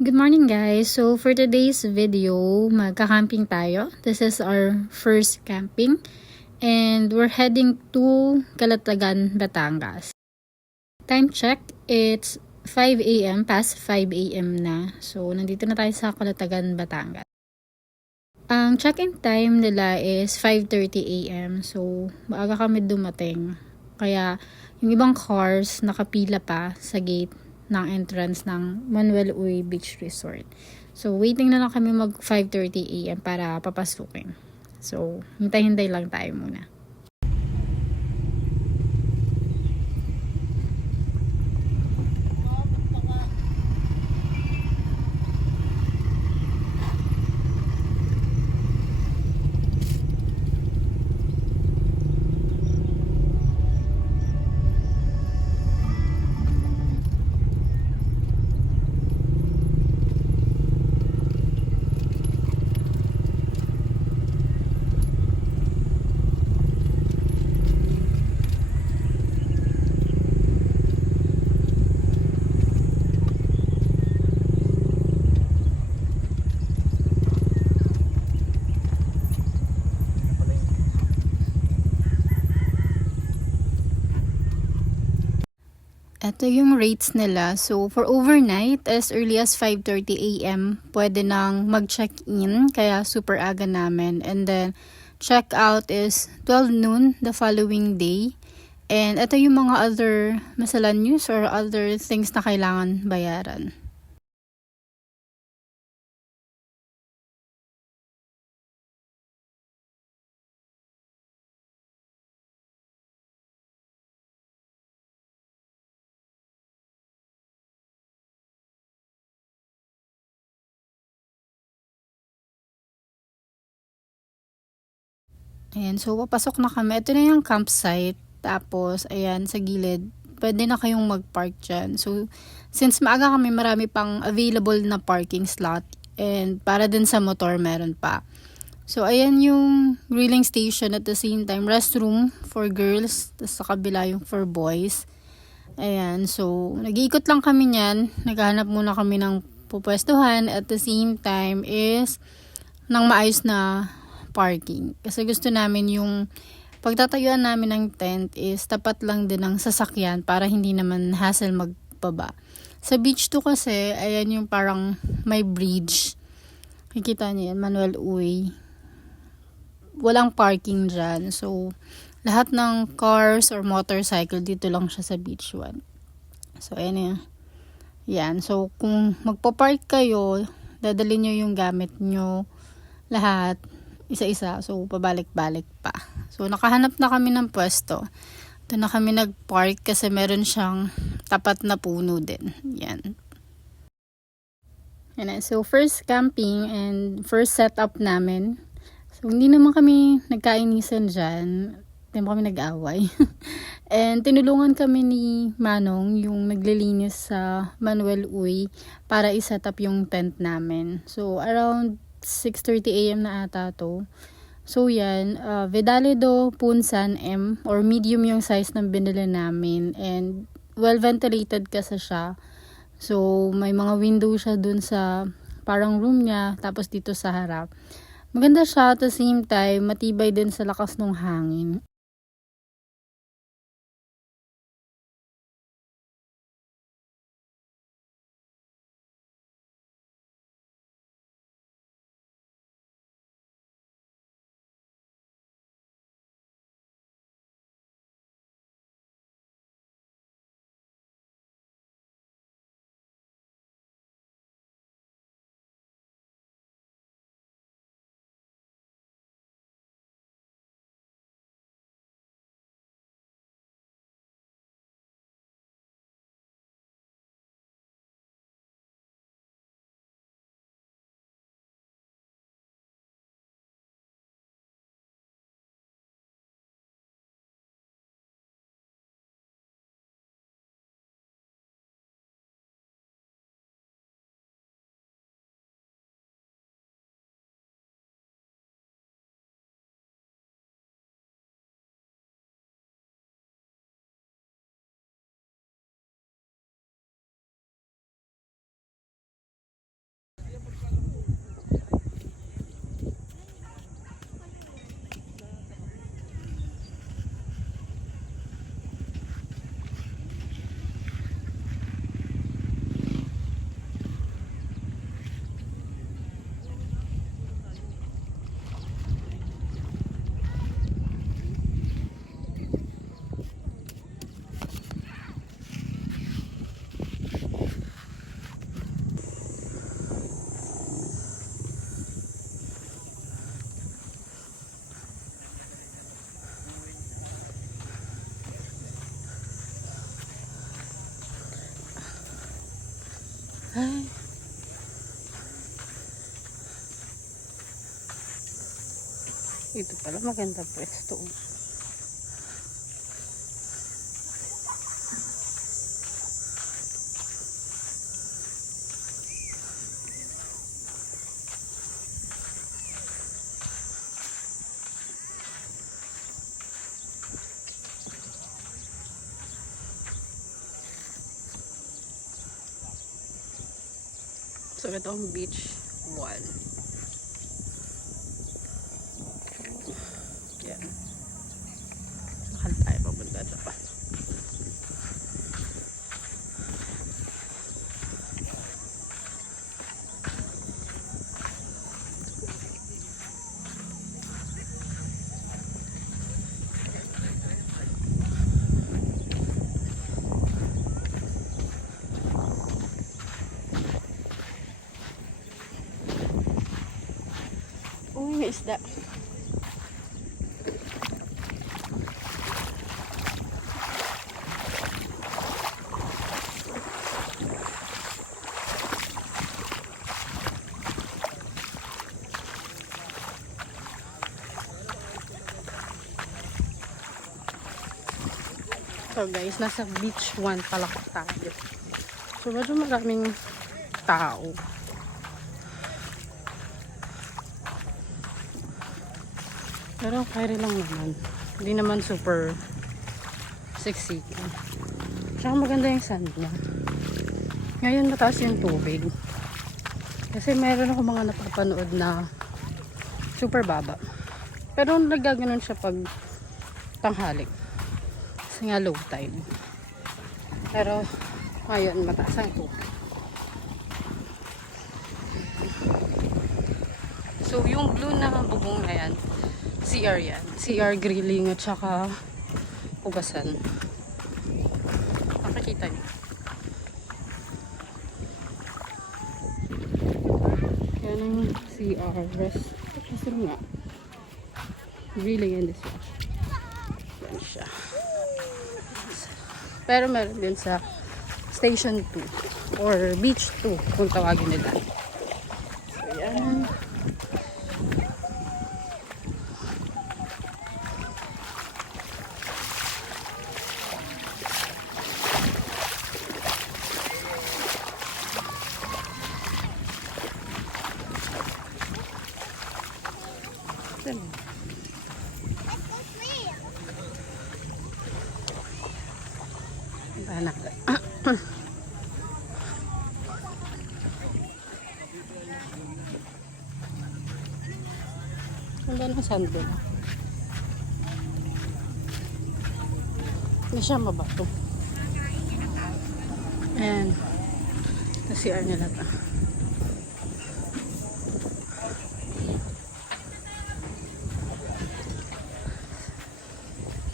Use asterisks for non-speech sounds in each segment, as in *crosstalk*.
Good morning guys! So for today's video, magka-camping tayo. This is our first camping and we're heading to Calatagan, Batangas. Time check, it's 5 a.m. past 5 a.m. na. So nandito na tayo sa Calatagan, Batangas. Ang check-in time nila is 5.30 a.m. So maaga kami dumating. Kaya yung ibang cars nakapila pa sa gate ng entrance ng Manuel Uy Beach Resort. So, waiting na lang kami mag 5.30 a.m. para papasukin. So, hintay-hintay lang tayo muna. Ito yung rates nila. So, for overnight, as early as 5.30 a.m., pwede nang mag-check-in. Kaya super aga namin. And then, check-out is 12 noon the following day. And ito yung mga other miscellaneous or other things na kailangan bayaran. Ayan, so papasok na kami. Ito na yung campsite. Tapos, ayan, sa gilid, pwede na kayong mag-park dyan. So, since maaga kami, marami pang available na parking slot. And para din sa motor, meron pa. So, ayan yung grilling station at the same time, restroom for girls. Tapos sa kabila yung for boys. Ayan, so, nag-iikot lang kami niyan. Naghahanap muna kami ng pupwestuhan. At the same time is, ng maayos na parking. Kasi gusto namin yung pagtatayuan namin ng tent is tapat lang din ng sasakyan para hindi naman hassle magpaba. Sa beach to kasi, ayan yung parang may bridge. Kikita niyo yan, Manuel Uy. Walang parking dyan. So, lahat ng cars or motorcycle dito lang siya sa beach one. So, ayan yan. Yan. So, kung magpa-park kayo, dadali nyo yung gamit nyo lahat isa-isa. So, pabalik-balik pa. So, nakahanap na kami ng pwesto. Ito na kami nag-park kasi meron siyang tapat na puno din. Yan. Yan. So, first camping and first setup namin. So, hindi naman kami nagkainisan dyan. Hindi kami nag-away. *laughs* and tinulungan kami ni Manong, yung naglilinis sa Manuel Uy, para iset up yung tent namin. So, around 6.30 a.m. na ata to. So yan, uh, Vidalido Punsan M or medium yung size ng binili namin and well ventilated kasi siya. So may mga window siya dun sa parang room niya tapos dito sa harap. Maganda siya at the same time matibay din sa lakas ng hangin. Ay. Ito pala maganda pwesto. So, ito ang beach wall. Yan. Saan tayo papunta doon? Uy, may isda. So guys, nasa beach 1 pala tayo. So medyo maraming tao. Pero carry lang naman. Hindi naman super sexy. Tsaka maganda yung sand niya. Ngayon mataas yung tubig. Kasi meron ako mga napapanood na super baba. Pero nagaganon siya pag tanghali. Kasi nga low tide. Pero ngayon mataas ang tubig. So yung blue na bubong na yan, CR yan. CR grilling at saka hugasan. Makikita niyo. Yan ang CR. Rest. Kasi nga. Grilling and dishwash. Yan siya. Pero meron din sa Station 2 or Beach 2 kung tawagin nila. Diba? Puntahan natin. Ang ba ng sand doon? Hindi siya mabato. Ayan. Ito CR nila to.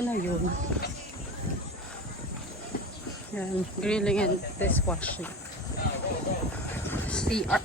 Ito na yun. Yan, grilling and dishwashing. CR.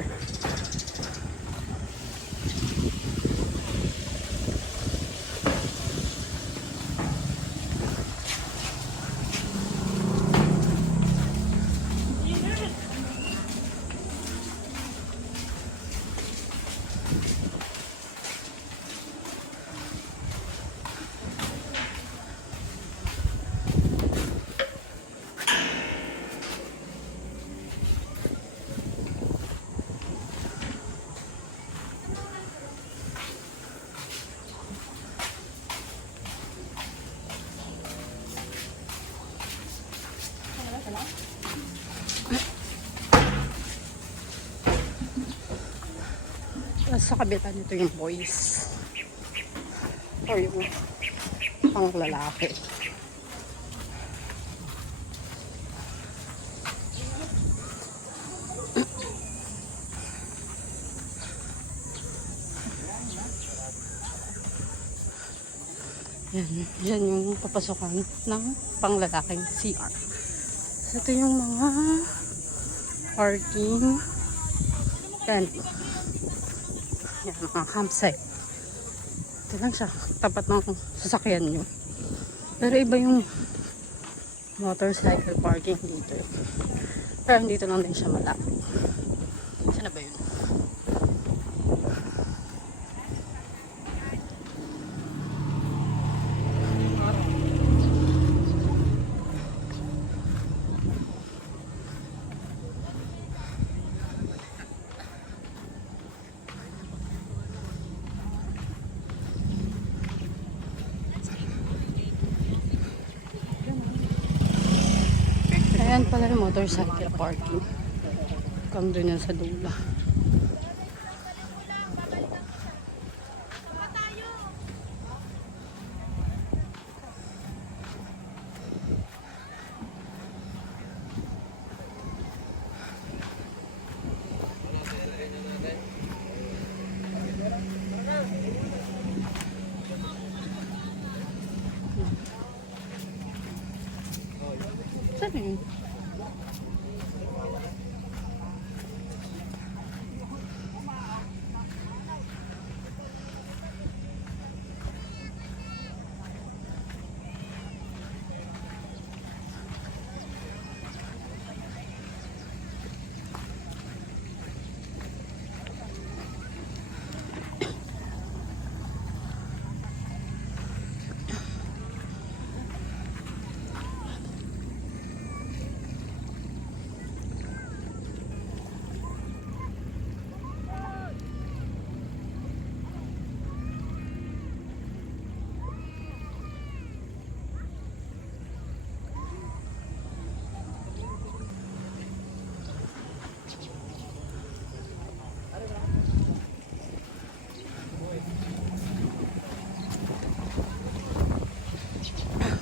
Tapos sa kabitan nito yung boys. Or yung pang lalaki. Yan, yan yung papasokan ng panglalaking CR. Ito yung mga parking tent. Yan, mga campsite. Ito lang siya, tapat ng sasakyan nyo. Pero iba yung motorcycle parking dito. Pero dito lang din siya malapit. Ayan pala yung motorcycle parking. Hanggang doon yan sa dula. Saan yun?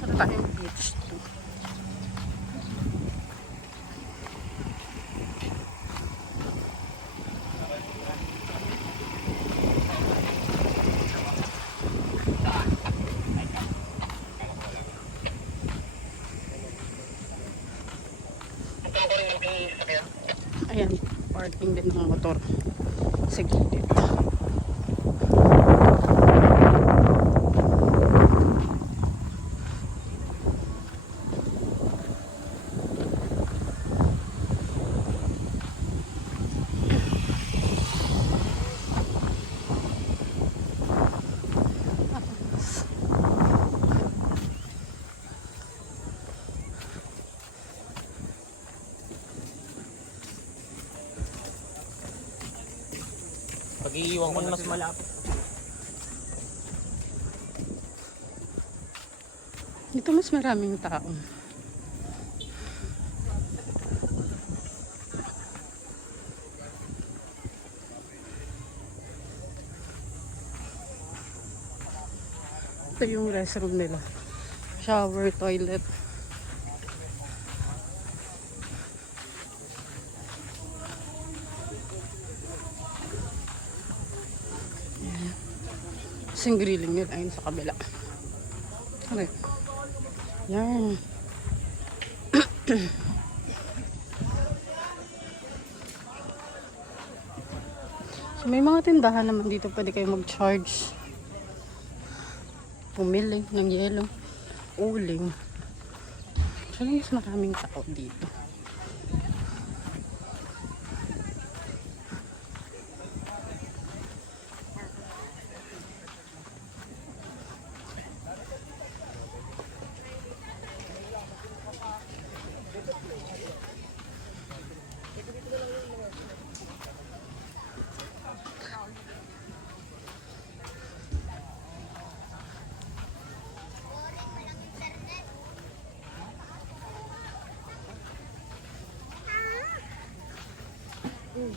Ano tayong beach to? Ayan, parking din ng motor. Sa gilid. Pag-iiwan ko mas malapit. Dito mas maraming tao. Ito yung restroom nila. Shower, toilet. Yung grilling nila ayun sa kabila. Okay. Yan. *clears throat* so may mga tindahan naman dito pwede kayo mag-charge. Pumili ng yelo. Uling. Actually, mas maraming tao dito.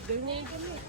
Да не,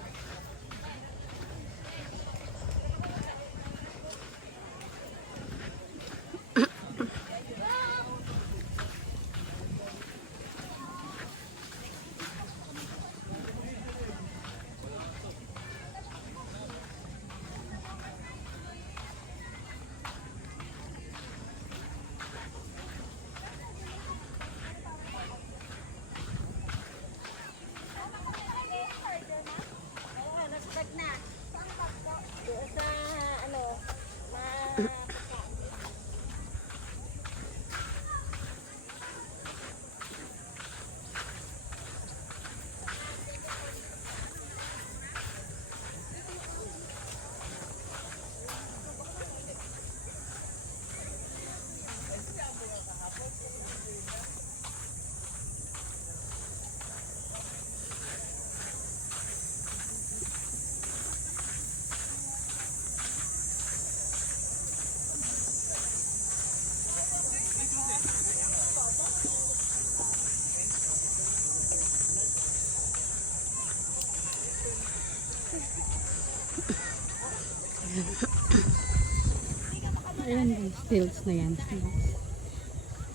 Ayan yung stills na yan.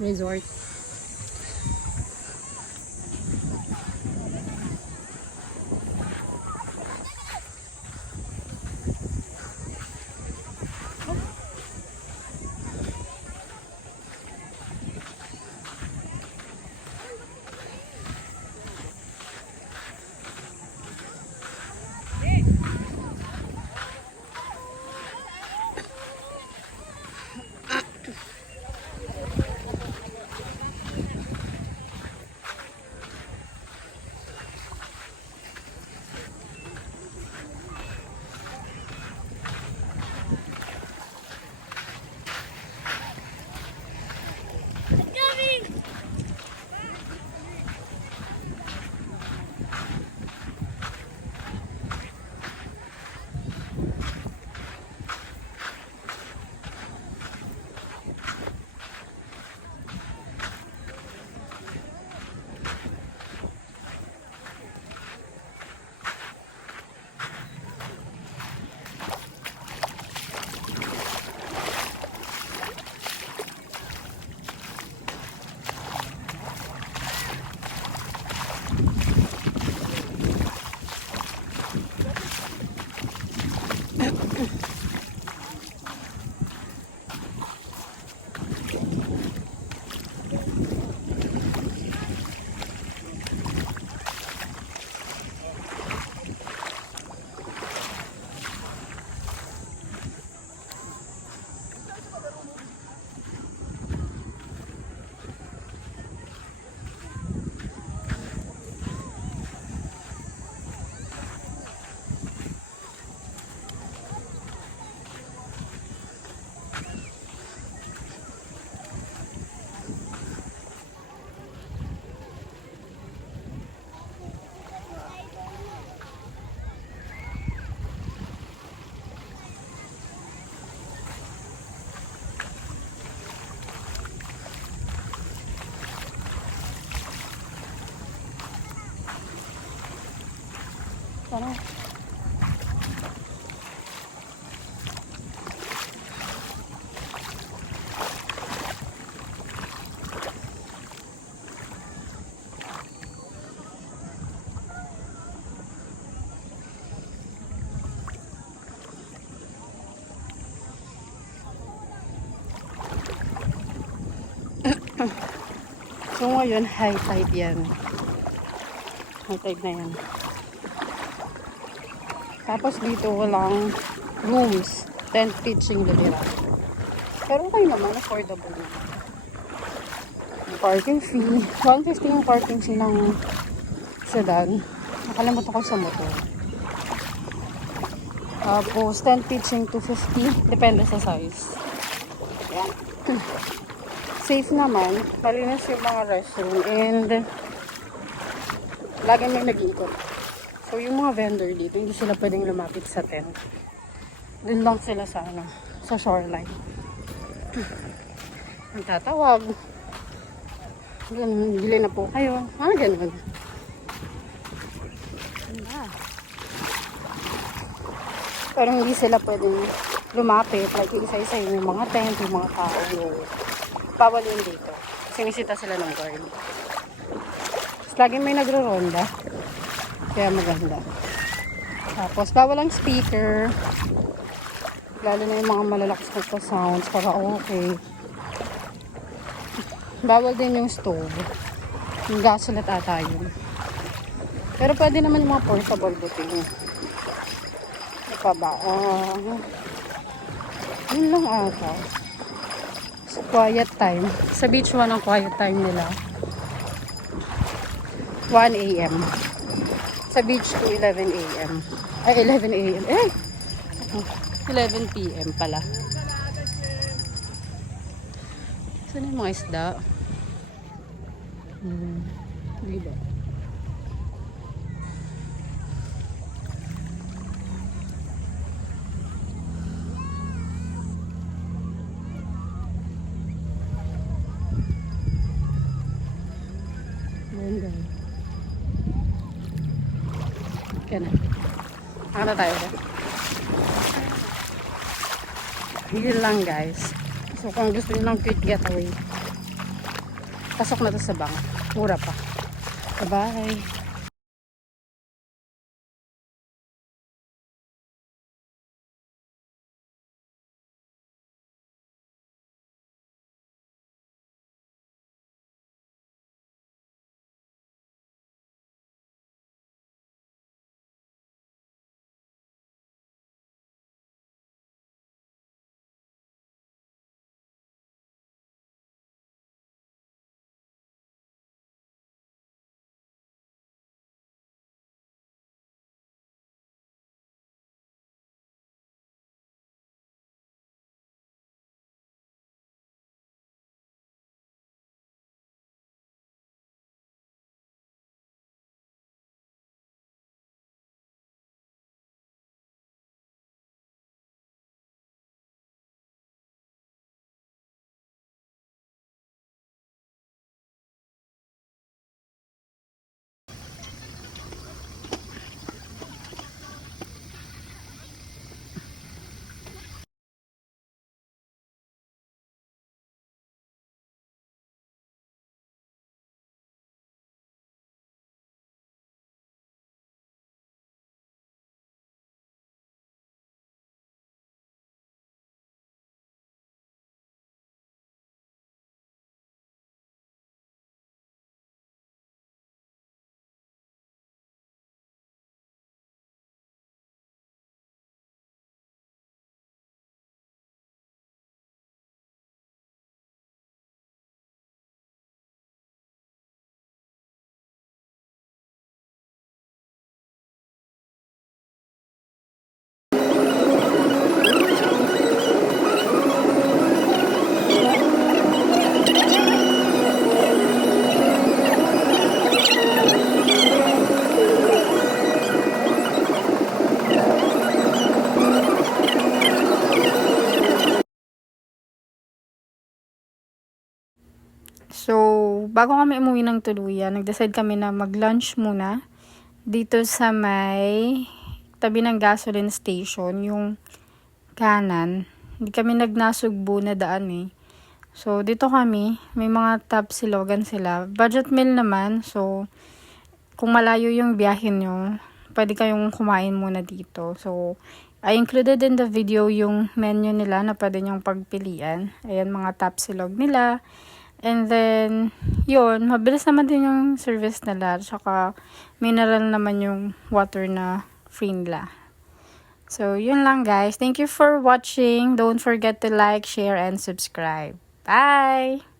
Resort. Tara. So ngayon, high tide yan. High tide na yan. Tapos dito walang rooms. Tent pitching na Pero okay naman, affordable naman. Parking fee. 150 yung parking fee ng sedan. Nakalimutan ko sa motor. Tapos tent pitching 250. Depende sa size. Ayan. *clears throat* Safe naman. Malinis yung mga restroom. And lagi may nag-iikot. So, yung mga vendor dito, hindi sila pwedeng lumapit sa tent. Doon lang sila sa, ano, sa shoreline. *clears throat* Ang tatawag. Ganun, bili na po kayo. Ah, ganun. Ganda. Pero hindi sila pwedeng lumapit. Like, isa-isa yung mga tent, yung mga tao. Yung bawal yun dito. Sinisita sila ng guard. Tapos lagi may nagro-ronda. Kaya maganda. Tapos, bawal ang speaker. Lalo na yung mga malalakas na sounds para okay. Bawal din yung stove. Yung gasolat ata yun. Pero pwede naman yung mga portable buting. Ano pa ba? Ah, yun lang ata. Sa quiet time. Sa beach 1 ang quiet time nila. 1 a.m. Sa beach to 11 a.m. Ay, 11 a.m. Eh! 11 p.m. pala. Saan yung mga isda? Hmm. Di Nakata tayo ba? Yun lang guys. So kung gusto nyo ng quick getaway, pasok na to sa bank. Mura pa. Bye-bye. Bago kami umuwi ng tuluyan, nag-decide kami na mag-lunch muna dito sa may tabi ng gasoline station, yung kanan. Hindi kami nagnasugbo na daan eh. So, dito kami, may mga top silogan sila. Budget meal naman, so, kung malayo yung biyahe nyo, pwede kayong kumain muna dito. So, I included in the video yung menu nila na pwede nyong pagpilian. Ayan, mga top silog nila. And then, yun, mabilis naman din yung service nila. Tsaka, mineral naman yung water na free nila. So, yun lang guys. Thank you for watching. Don't forget to like, share, and subscribe. Bye!